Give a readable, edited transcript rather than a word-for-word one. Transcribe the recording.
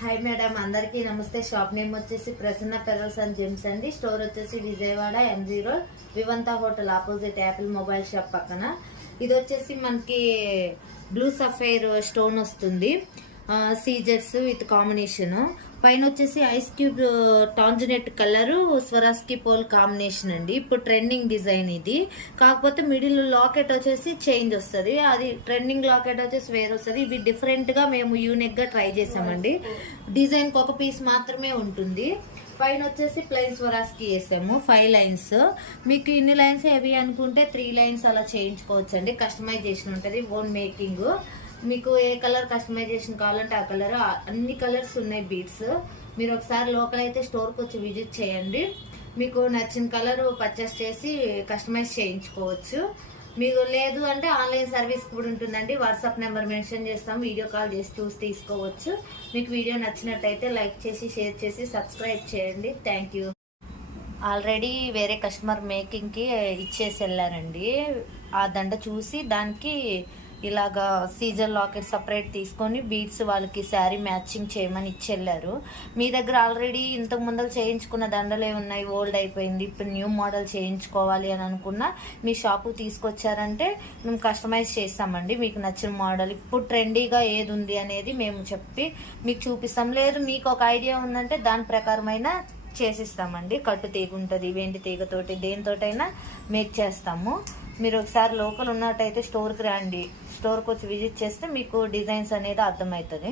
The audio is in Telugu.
హాయ్ మేడం, అందరికీ నమస్తే. షాప్ నేమ్ వచ్చేసి ప్రసన్న పెరల్స్ అండ్ జెమ్స్ అండి. స్టోర్ వచ్చేసి Vijayawada M0 Vivanta hotel opposite Apple mobile shop పక్కన. ఇది వచ్చేసి మనకి బ్లూ సఫైర్ స్టోన్ వస్తుంది, సీజర్స్ విత్ కాంబినేషన్. పైన వచ్చేసి ice cube tanzanite colour Swarovski పోల్ కాంబినేషన్ అండి. ఇప్పుడు ట్రెండింగ్ డిజైన్ ఇది. కాకపోతే మిడిల్ లాకెట్ వచ్చేసి చేంజ్ వస్తుంది, అది ట్రెండింగ్ లాకెట్ వచ్చేసి వేరే వస్తుంది. ఇవి డిఫరెంట్ గా మేము యూనిక్ గా ట్రై చేసామండి. డిజైన్ కి ఒక పీస్ మాత్రమే ఉంటుంది. పైన వచ్చేసి ప్లెయిన్ స్వరాస్కి వేసాము 5 లైన్స్. మీకు ఇన్ని లైన్స్ హెవీ అనుకుంటే 3 లైన్స్ అలా చేయించుకోవచ్చు అండి. కస్టమైజేషన్ ఉంటుంది, ఓన్ మేకింగ్. మీకు ఏ కలర్ కస్టమైజేషన్ కావాలంటే ఆ కలర్, అన్ని కలర్స్ ఉన్నాయి బీడ్స్. మీరు ఒకసారి లోకల్ అయితే స్టోర్కి వచ్చి విజిట్ చేయండి. మీకు నచ్చిన కలర్ పర్చేస్ చేసి కస్టమైజ్ చేయించుకోవచ్చు. మీకు లేదు అంటే ఆన్లైన్ సర్వీస్ కూడా ఉంటుందండి. వాట్సాప్ నెంబర్ మెన్షన్ చేస్తాం, వీడియో కాల్ చేసి చూసి తీసుకోవచ్చు. మీకు వీడియో నచ్చినట్టయితే లైక్ చేసి షేర్ చేసి సబ్స్క్రైబ్ చేయండి. Thank you. ఆల్రెడీ వేరే కస్టమర్ మేకింగ్కి ఇచ్చేసి వెళ్ళారండి. ఆ దండ చూసి దానికి ఇలాగా సీజర్ లాకెట్ సపరేట్ తీసుకొని బీడ్స్ వాళ్ళకి శారీ మ్యాచింగ్ చేయమని ఇచ్చి వెళ్ళారు. మీ దగ్గర ఆల్రెడీ ఇంతకు ముందర చేయించుకున్న దండలే ఉన్నాయి, ఓల్డ్ అయిపోయింది, ఇప్పుడు న్యూ మోడల్ చేయించుకోవాలి అని అనుకున్నా మీ షాపు తీసుకొచ్చారంటే మేము కస్టమైజ్ చేస్తామండి. మీకు నచ్చిన మోడల్ ఇప్పుడు ట్రెండీగా ఏది ఉంది అనేది మేము చెప్పి మీకు చూపిస్తాం. లేదు మీకు ఒక ఐడియా ఉందంటే దాని ప్రకారమైన చేసిస్తామండి. కట్టు తీగ ఉంటుంది, వెండి తీగతోటి దేనితోటైనా మేక్ చేస్తాము. మీరు ఒకసారి లోకల్ ఉన్నట్టయితే స్టోర్కి రండి. స్టోర్కి వచ్చి విజిట్ చేస్తే మీకు డిజైన్స్ అనేది అర్థమవుతుంది.